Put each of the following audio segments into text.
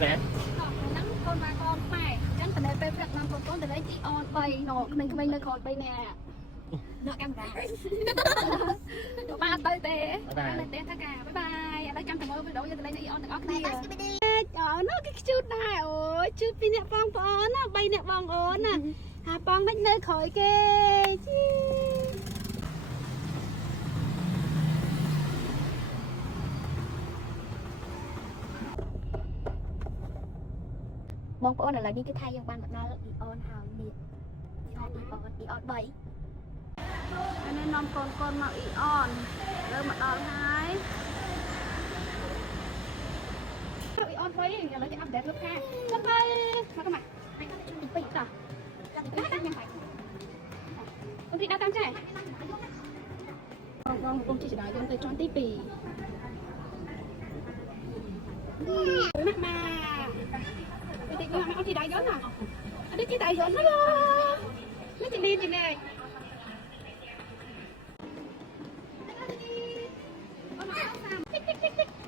cái này nắng con ba con mày chẳng cần phải đặt năm con từ đấy chị on bay nọ mình bay lên khỏi bay nè nọ camera ba tay tê lên tê thắc cả bye bye lấy cam thằng ơi đâu giờ lấy chị on được cái này nó cái chút này ôi chút pin nè bong bóng nó bay nè bong ốn nè hà bong đánh nơi khỏi kê bong bóng là đi cái thay yang ban mặt nó đi on hào điện đi on bảy nên non con mạo on rồi mặt đòn hai mạo on bảy giờ lấy cái update lúc ha lúc bay mà các bạn anh có thể chuẩn bị cả công ty đã tam trẻ con chỉ nói cho tới tròn tí pì mắc mà cái gì mà ông chị đại giống à anh chị đại giống hello nó chị đi chị này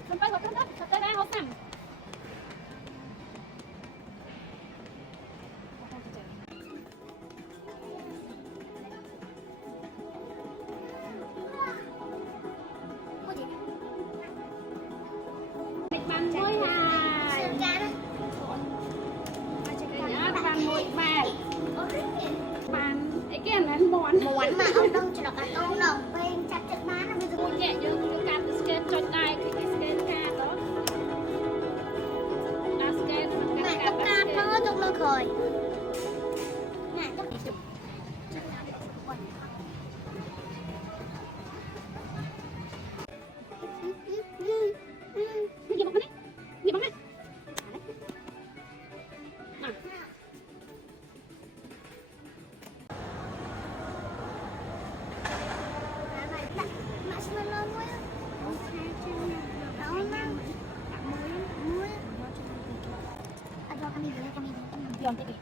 mình bay vào cái đó tới đây không nằm bạn môi hài bạn môi bạn bạn cái kia là món mà ông đông chỉ là cái ông nồng bên chặt chặt má nó bây giờ một nhẹ như cái card scan cho tay cái scan card đó là scan mẹ tóc cam nó trong lưng khởi mẹ tóc gì bóng đấy gì bóng này Dọn đi.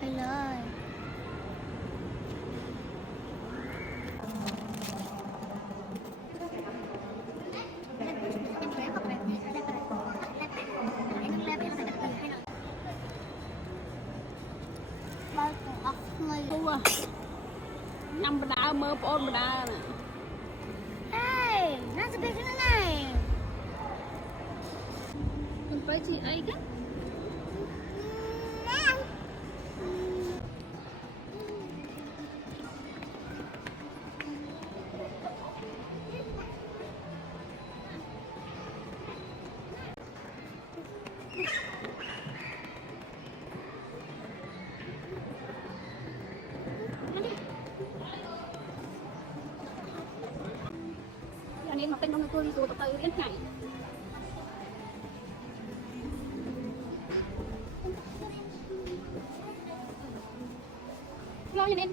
Hello. Năm đá mơ ôn đá nè. Hey, nó sẽ biết thế này. Mình phải chị ấy cái. Nên mà tên nó tôi đi rồi tới đến ngày lo cho nên